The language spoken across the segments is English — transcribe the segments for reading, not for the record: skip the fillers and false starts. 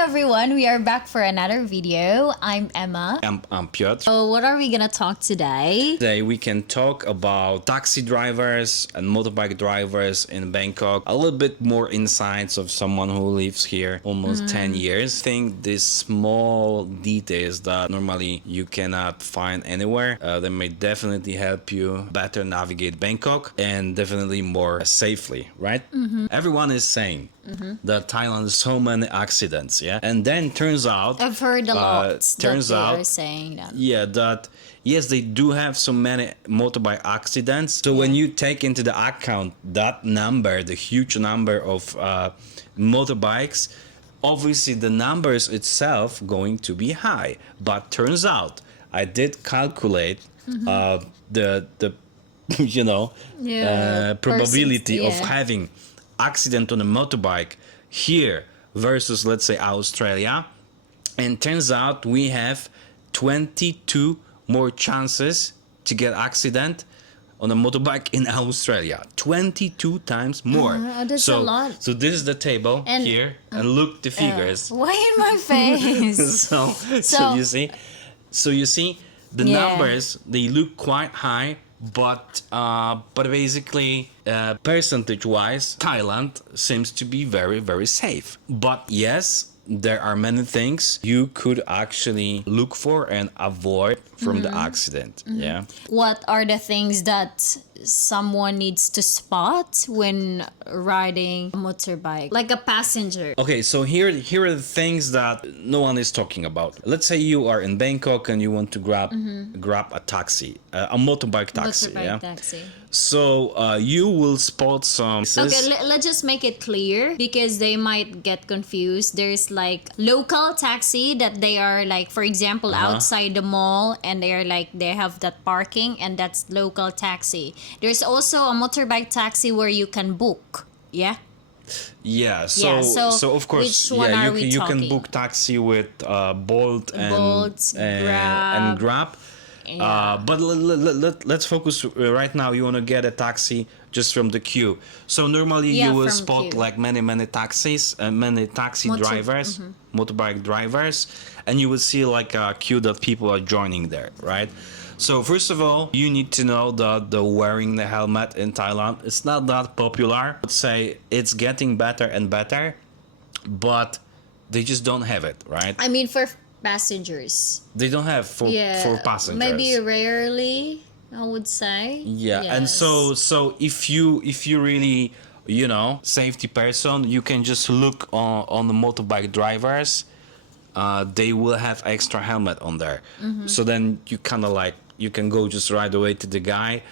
everyone, we are back for another video. I'm Emma. I'm Piotr. So what are we gonna talk today? Today we can talk about taxi drivers and motorbike drivers in Bangkok. A little bit more insights of someone who lives here almost 10 years. I think these small details that normally you cannot find anywhere, they may definitely help you better navigate Bangkok and definitely more safely, right? Everyone is saying that Thailand has so many accidents, yeah? And then turns out... I've heard a lot turns that they out, are saying that. yeah, that yes, they do have so many motorbike accidents. So when you take into the account that number, the huge number of motorbikes, obviously the numbers itself going to be high. But turns out I did calculate the you know probability of having accident on a motorbike here versus, let's say, Australia, and turns out we have 22 more chances to get accident on a motorbike in Australia. 22 times more. That's a lot. So this is the table here, and look the figures. Why in my face? so you see the numbers, they look quite high, but basically percentage wise Thailand seems to be very, very safe. But yes, there are many things you could actually look for and avoid from the accident. Yeah. What are the things that someone needs to spot when riding a motorbike, like a passenger? Okay, so here are the things that no one is talking about. Let's say you are in Bangkok and you want to grab a taxi, a motorbike taxi. Taxi. So you will spot some. Okay, let's just make it clear because they might get confused. There's like local taxi that they are like, for example, outside the mall, and they are like, they have that parking, and that's local taxi. There's also a motorbike taxi where you can book. Yeah. Yeah. So of course, which one are we you talking? can book taxi with Bolt Grab. Grab. But let's focus right now. You want to get a taxi just from the queue. So normally you will spot like many taxis, many taxi drivers, motorbike drivers, and you will see like a queue that people are joining there, right? So first of all, you need to know that the wearing the helmet in Thailand, it's not that popular. I would say it's getting better and better, but they just don't have it, right? I mean, for passengers. They don't have for passengers. Maybe rarely, I would say. Yeah, yes. and so if you really, you know, safety person, you can just look on the motorbike drivers. They will have extra helmet on there. So then you kind of like, you can go just right away to the guy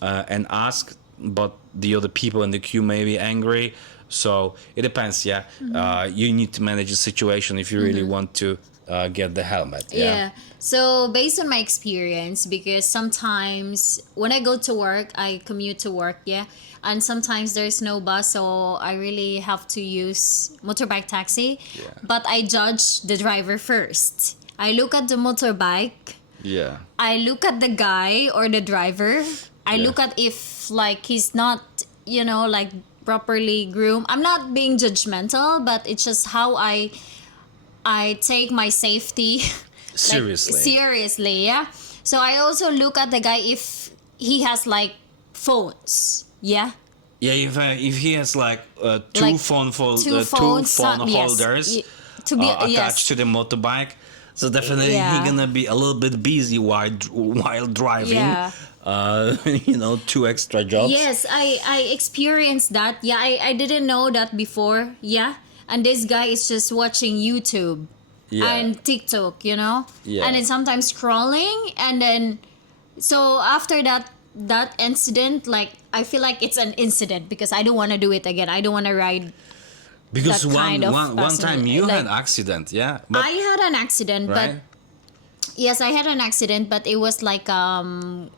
and ask, but the other people in the queue may be angry. So it depends. Yeah, you need to manage the situation if you really want to get the helmet. Yeah. So based on my experience, because sometimes when I go to work, I commute to work, and sometimes there's no bus, so I really have to use motorbike taxi. But I judge the driver first. I look at the motorbike. Yeah. I look at the guy or the driver. I look at if like he's not, you know, like properly groomed. I'm not being judgmental, but it's just how I take my safety seriously, yeah. So I also look at the guy if he has like phones, yeah. Yeah, if he has like two phone holders to be attached to the motorbike, so definitely he's gonna be a little bit busy while driving. Yeah. You know, 2 extra jobs. Yes, I experienced that. Yeah, I didn't know that before. Yeah. And this guy is just watching YouTube and TikTok, you know? Yeah. And then sometimes scrolling. And then, so after that incident, like, I feel like it's an incident because I don't want to do it again. I don't want to ride. Because one time you like, had accident, yeah? But, I had an accident, right? but... Yes, I had an accident, but it was like Grab,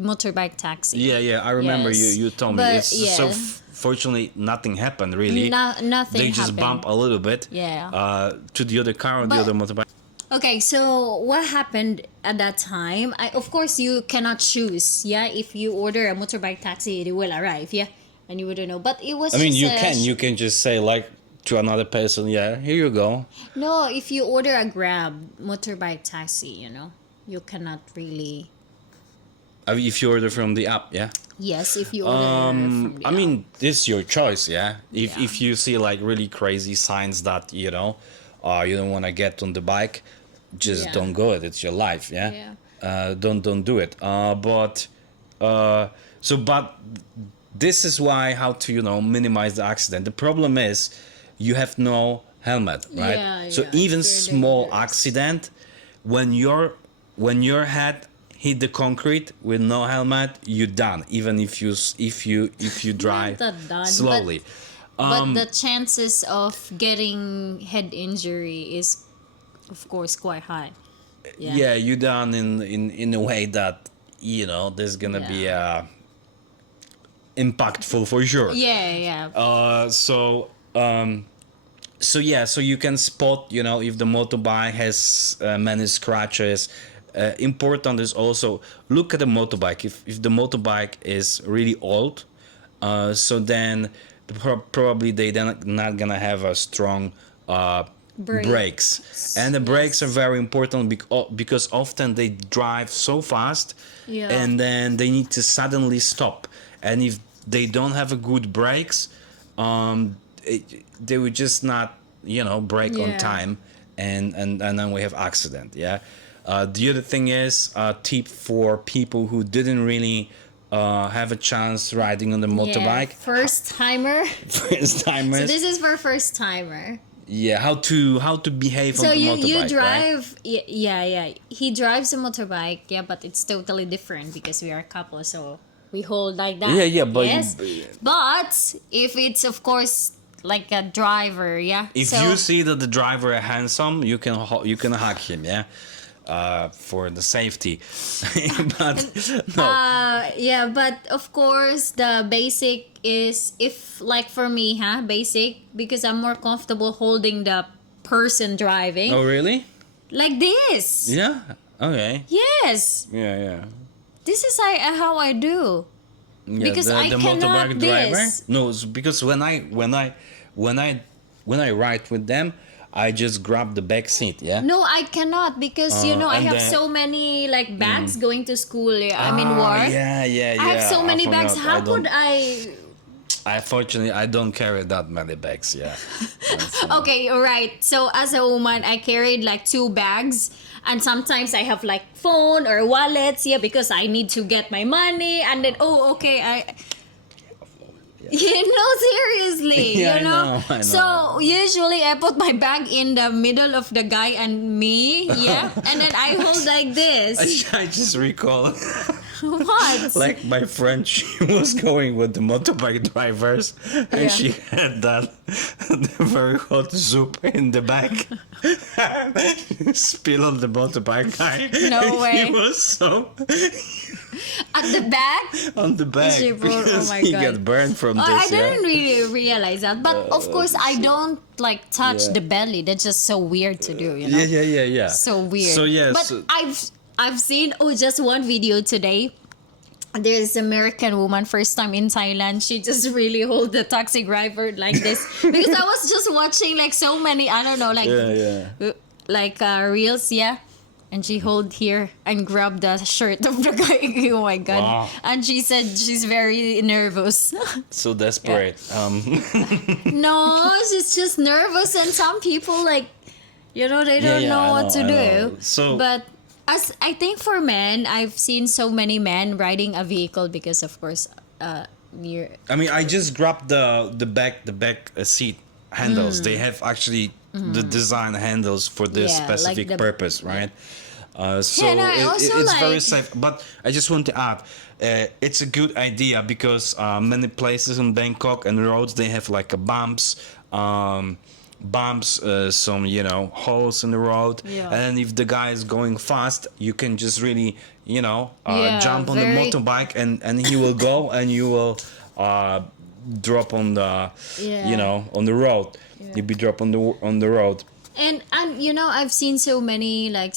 motorbike taxi. Yeah, I remember you told me. But, so fortunately, nothing happened really. Nothing They just bump a little bit to the other car or the other motorbike. Okay, so what happened at that time? Of course, you cannot choose. Yeah, if you order a motorbike taxi, it will arrive. Yeah, and you wouldn't know. But it was. I mean, you can just say like to another person. Yeah, here you go. No, if you order a Grab motorbike taxi, you know, you cannot really. If you order from the app, yeah. Yes, if you order from the I mean, this is your choice, yeah. If Yeah. if you see like really crazy signs that you don't want to get on the bike, just Yeah. don't go it. It's your life, yeah. Yeah. Don't do it. But this is why how to minimize the accident. The problem is you have no helmet, right? Yeah, So yeah, even it's very small dangerous. accident, when your head hit the concrete with no helmet, you're done. Even if you drive that done, slowly. But the chances of getting head injury is, of course, quite high. Yeah, you're done in a way that there's gonna be impactful for sure. Yeah, yeah. So you can spot if the motorbike has many scratches. Important is also look at the motorbike. If the motorbike is really old, so then probably they then not gonna have a strong brakes, and the brakes are very important because often they drive so fast, Yeah. and then they need to suddenly stop, and if they don't have a good brakes, they would just not brake on Yeah. time, and then we have accident. Yeah. The other thing is a tip for people who didn't really have a chance riding on the motorbike. Yeah, first timer. First timers. So this is for first timer. Yeah, how to behave So on the you motorbike. Right? drive. Yeah. He drives a motorbike. Yeah, but it's totally different because we are a couple. So we hold like that. Yeah, but yes. But if it's of course like a driver, yeah. If so, you see that the driver is handsome, you can hug him, yeah, for the safety. But no. yeah, but of course the basic is if like for me, basic because I'm more comfortable holding the person driving Oh really? like this. Yeah. Okay. Yes, Yeah. this is how I do. Yeah, Because I cannot this. No, it's because when I ride with them, I just grab the back seat. Yeah. No, I cannot because I and have then- so many like bags going to school. I mean work. Yeah. I have so many bags. forgot. How I don't- could I? Fortunately, I don't carry that many bags. Yeah. Okay, all right. So as a woman, I carried like 2 bags, and sometimes I have like phone or wallets. Yeah, because I need to get my money, and then seriously, Yeah, I know. So usually I put my bag in the middle of the guy and me, yeah, and then I hold like this. I just recall. What? Like my friend, she was going with the motorbike drivers, and Yeah. she had that the very hot soup in the back. Spill on the motorbike guy. No And way. He was so At the back? on the back She brought- oh because my he God. got burned from Oh, this. I didn't really realize that, but of course I don't like touch Yeah. the belly. That's just so weird to do, you know. Yeah. So weird. So yeah. But I've seen just one video today. There's American woman first time in Thailand. She just really hold the taxi driver like this because I was just watching like so many I don't know like like reels, yeah. And she hold here and grab the shirt of the guy. Oh my god! Wow. And she said she's very nervous. So desperate. No, she's just nervous, and some people like, they don't know what to do. So- but as I think for men, I've seen so many men riding a vehicle because, of course, near. I mean, I just grabbed the back seat handles. They have actually the design handles for this Yeah, like specific the- purpose, right? So Yeah, and I also it's very like- safe. But I just want to add, it's a good idea because many places in Bangkok and roads they have like a bumps. Some holes in the road, Yeah. and if the guy is going fast, you can just really Yeah, jump on the very- motorbike and he will go and you will drop on the Yeah. on the road. You'll be dropped on the road. And I've seen so many like,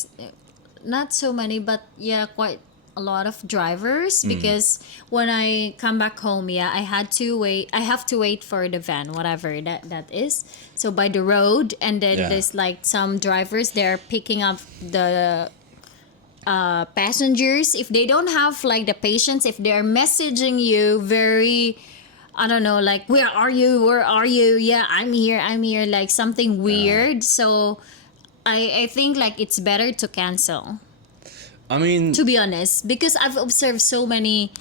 not so many, but yeah, quite a lot of drivers because when I come back home, yeah, I had to wait. I have to wait for the van, whatever that is. So by the road, and then Yeah. there's like some drivers, they're picking up the passengers. If they don't have like the patience, if they're messaging you very, I don't know, like, where are you? Where are you? Yeah, I'm here. I'm here. Like something weird. So I think like it's better to cancel, I mean, to be honest, because I've observed so many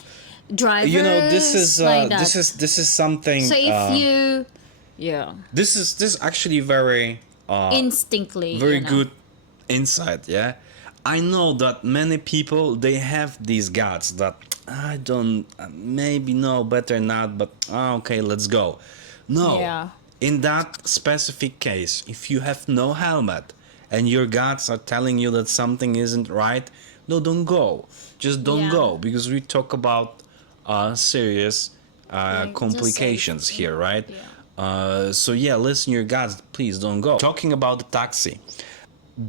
drivers this is like that. this is something. So if you, yeah, This is actually very instinctly, very you know. good insight. Yeah, I know that many people they have these guts that I don't, maybe no, better not, but okay, let's go. No, Yeah. in that specific case, if you have no helmet and your guts are telling you that something isn't right, no, don't go. Just don't Yeah. go, because we talk about serious Like, just complications safety. here, right? Yeah. So yeah, listen your guts, please don't go. Talking about the taxi,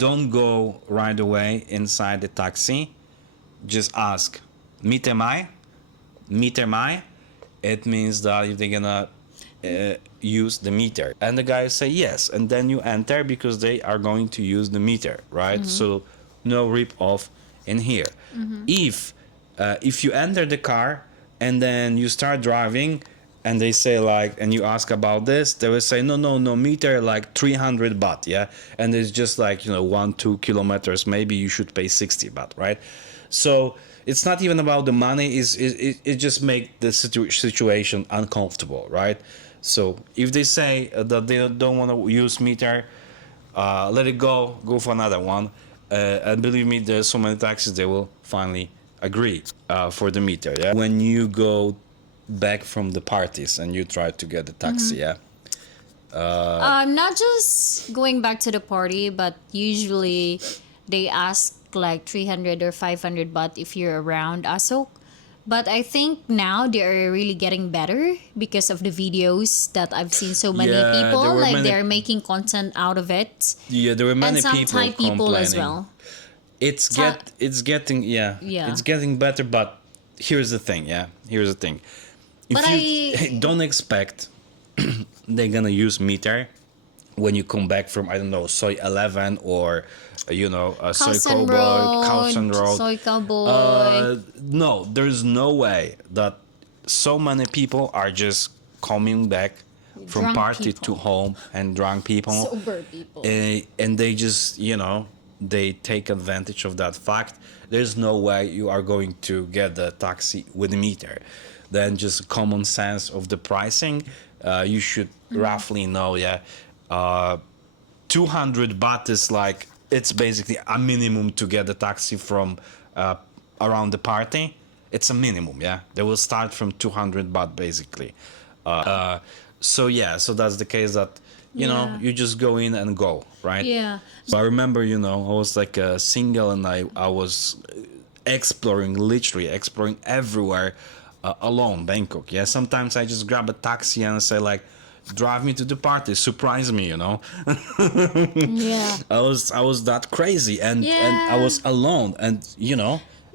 don't go right away inside the taxi. Just ask, meter mai? Meter mai? It means that if they're gonna use the meter, and the guys say yes, and then you enter because they are going to use the meter, right? So no rip off in here. If you enter the car and then you start driving and they say like, and you ask about this, they will say no meter, like 300 baht, yeah, and it's just like 1-2 kilometers, maybe you should pay 60 baht, right? So it's not even about the money, it just make the situation uncomfortable, right? So if they say that they don't want to use meter, let it go for another one, and believe me, there's so many taxis they will finally agree for the meter, yeah, when you go back from the parties and you try to get the taxi, yeah. Not just going back to the party, but usually they ask like 300 or 500 baht if you're around Asok. But I think now they're really getting better because of the videos that I've seen so many Yeah, people, there were like many- they're making content out of it. Yeah, there were And many some people Thai people as complaining. well. It's Thai- getting, yeah, Yeah. it's getting better, but here's the thing, yeah, here's the thing. If But you don't expect they're gonna use meter when you come back from, I don't know, Soy 11 or Soy Khao Cowboy, Khao Road. Soy Cowboy. No, there's no way that so many people are just coming back from Drunk party to people. home, and drunk people, Sober people. and they just they take advantage of that fact. There's no way you are going to get the taxi with a meter. Then just common sense of the pricing, you should roughly know, yeah. 200 baht is like, it's basically a minimum to get the taxi from around the party. It's a minimum, yeah. They will start from 200 baht basically. So yeah, so that's the case that Yeah. you just go in and go, right? Yeah. So I remember, I was like single, and I was literally exploring everywhere alone, Bangkok. Yeah, sometimes I just grab a taxi and I say like, drive me to the party, surprise me, Yeah. I was that crazy, and I Yeah. was alone, and Yeah, and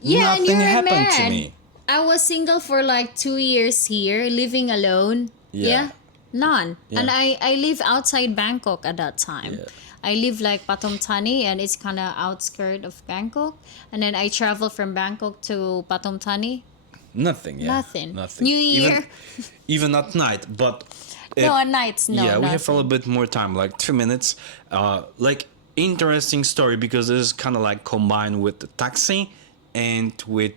nothing you're a happened to man. me. I was single for like 2 years here, living alone. Yeah. None. Yeah. And I live outside Bangkok at that time. Yeah. I live like Pathum Thani, and it's kind of outskirt of Bangkok. And then I travel from Bangkok to Pathum Thani. Nothing, yeah. Nothing. Nothing. New Year. Even at night, but No, at nights, no. yeah, we have a nothing. little bit more time, like 2 minutes. Like, interesting story, because this is kind of like combined with the taxi and with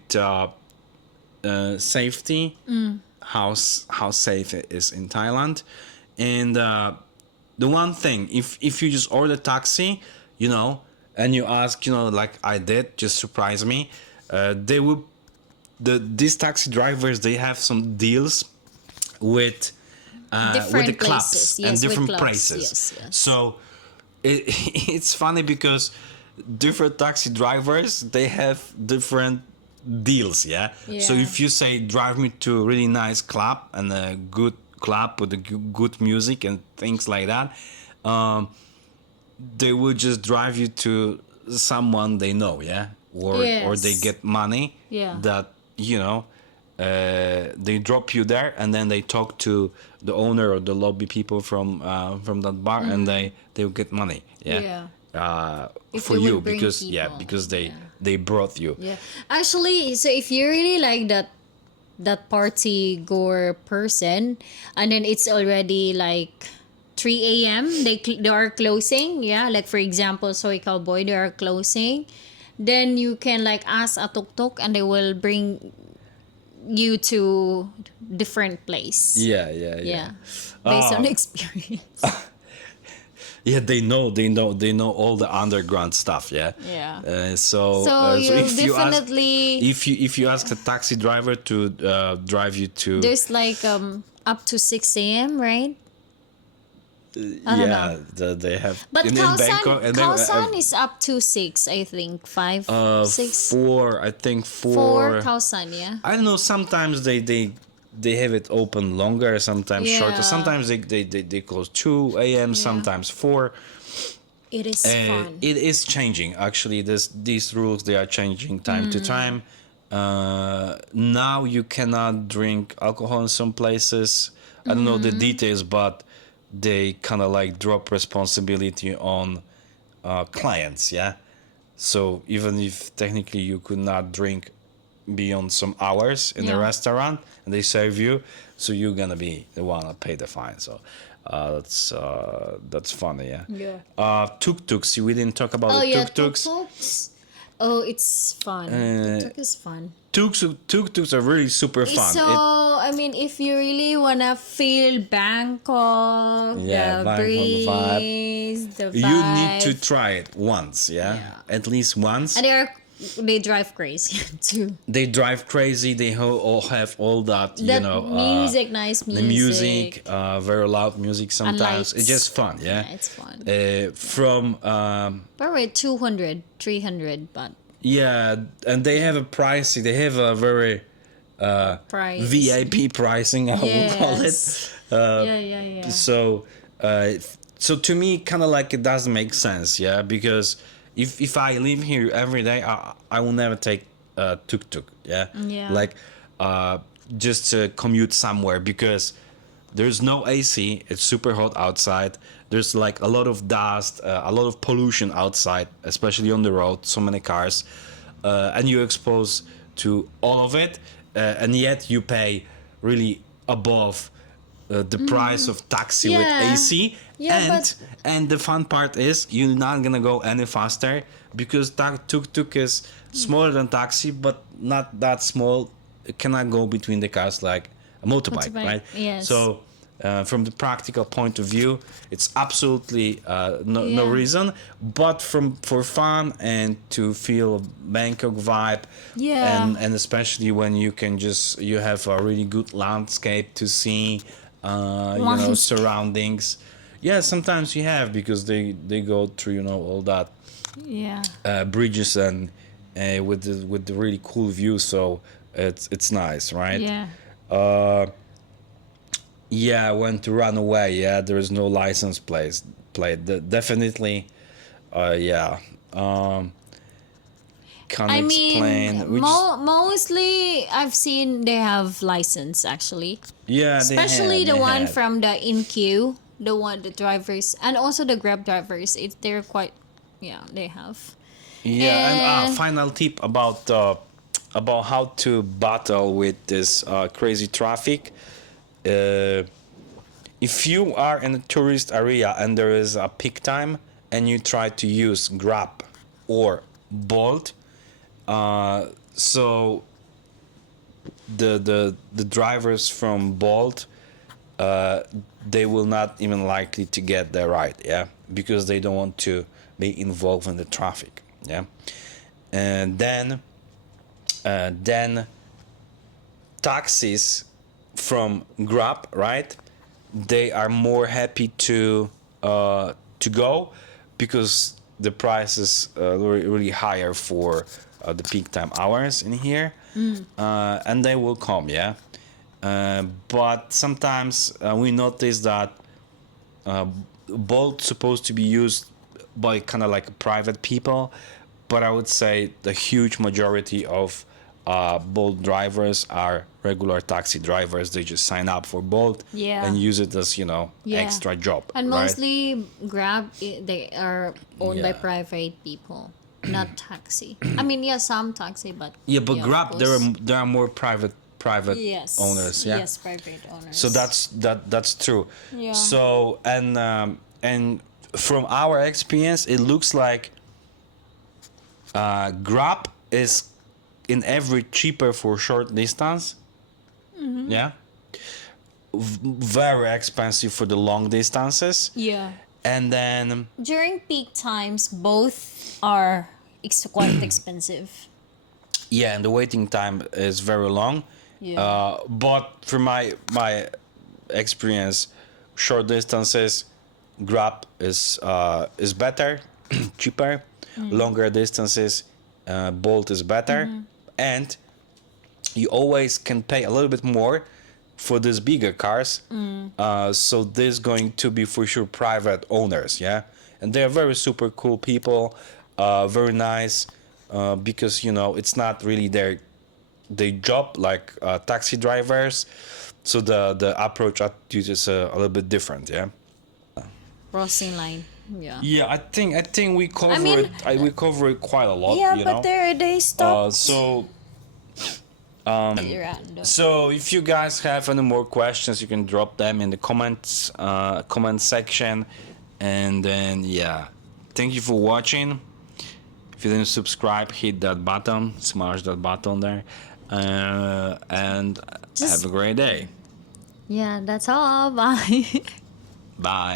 safety, how safe it is in Thailand. And the one thing, if you just order taxi, and you ask, like I did, just surprise me, they will, these taxi drivers, they have some deals with Different the clubs places, and yes, with different clubs, places. yes. So it's funny because different taxi drivers, they have different deals, yeah? So Yeah. if you say drive me to a really nice club and a good club with good music and things like that, they will just drive you to someone they know, yeah, or they Yes. get money Yeah. that they drop you there, and then they talk to the owner or the lobby people from that bar, and they will get money. Yeah. Yeah. If For they you will bring because people. because Yeah. they brought you. Yeah. Actually, so if you really like that party goer person, and then it's already like 3 a.m. They are closing. Yeah, like for example, Soy Cowboy, they are closing. Then you can like ask a tuk-tuk, and they will bring you to different place. Yeah, yeah, yeah. Yeah, based on Uh, experience. yeah, they know all the underground stuff. Yeah. Yeah. So So so you'll if you ask definitely if you ask a taxi driver to drive you to there's like up to 6 a.m. right? I don't know. yeah they have But in Bangkok, and then Khao is up to 6, I think. 5, 6, four, I think 4 four. Khao yeah. I don't know. Sometimes they have it open longer, sometimes shorter. Yeah. Sometimes they close 2 a.m. Yeah. Sometimes 4. It is fun. It is changing actually. These rules, they are changing time to time. Now you cannot drink alcohol in some places. I don't know the details, but they kind of like drop responsibility on clients. Yeah. So even if technically you could not drink beyond some hours in the Yeah. restaurant, and they serve you, so you're gonna be the one that pay the fine. So that's funny. Yeah. Yeah. Tuk-tuks. We didn't talk about Oh the yeah, tuk-tuks. tuk-tuks. Oh, it's fun. Tuk-tuk is fun. Tuk-tuks are really super fun. So, I mean, if you really wanna feel Bangkok, Yeah, the Bangkok vibe. breeze, the vibe, You need to try it once, yeah? Yeah. At least once. and they drive crazy too. They drive crazy. They all have all that, That music, nice music. the music, very loud music sometimes. It's lights. just fun, yeah? Yeah, it's fun. From, Probably 200, 300, but yeah, and they have a pricing. They have a very price. VIP pricing, I will call it. Yes. Yeah. So so to me, kind of like it doesn't make sense, yeah, because if I live here every day, I will never take a tuk-tuk, yeah. Yeah. Like just to commute somewhere, because there's no AC. It's super hot outside. There's like a lot of dust, a lot of pollution outside, especially on the road. So many cars, and you're exposed to all of it, and yet you pay really above the price of taxi with Yeah. AC. Yeah, And the fun part is you're not gonna go any faster, because tuk-tuk is smaller than taxi, but not that small. It cannot go between the cars like a motorbike, Motorbike, right? yes. So from the practical point of view, it's absolutely no Yeah. reason. But for fun and to feel Bangkok vibe, Yeah. and especially when you have a really good landscape to see, Landscape. surroundings. Yeah, sometimes you have, because they go through all that Yeah. bridges and with the really cool view. So it's nice, right? Yeah. Yeah, when to run away, yeah, there is no license plate. Definitely, yeah. Can't I explain. mean, We just- mostly I've seen they have license actually, yeah, especially they the one had. from the in-queue, the drivers, and also the Grab drivers. They're quite, yeah, they have. Yeah, and and- final tip about how to battle with this crazy traffic. If you are in a tourist area and there is a peak time, and you try to use Grab or Bolt, so the drivers from Bolt, they will not even likely to get their ride, yeah, because they don't want to be involved in the traffic, yeah. And then taxis from Grab, right? They are more happy to go, because the price is really higher for the peak time hours in here, and they will come, yeah. But sometimes we notice that Bolt supposed to be used by kind of like private people, but I would say the huge majority of Bolt drivers are regular taxi drivers. They just sign up for Bolt Yeah. and use it as, Yeah. extra job. And right? mostly Grab, they are owned by Yeah. private people, not taxi. I mean, yeah, some taxi, but Yeah, but of Grab, there course. are more private Yes. owners. Yeah. Yes, private owners. So that's true. Yeah. So and from our experience, it looks like Grab is in every cheaper for short distance. Mm-hmm. Yeah. Very expensive for the long distances, Yeah. and then During peak times, both are quite expensive. yeah, and the waiting time is very long. Yeah. But from my experience, short distances, Grab is better, cheaper. Longer distances, Bolt is better, and you always can pay a little bit more for these bigger cars. So this going to be for sure private owners, yeah, and they're very super cool people, very nice, because it's not really their job like taxi drivers, so the approach attitude is a little bit different, yeah. Crossing line. Yeah. Yeah, I think we cover mean, we cover it quite a lot. Yeah, you but know? they stop. Random. So if you guys have any more questions, you can drop them in the comment section, and then yeah, thank you for watching. If you didn't subscribe, hit that button, smash that button there, and have a great day. Yeah, that's all. Bye. Bye.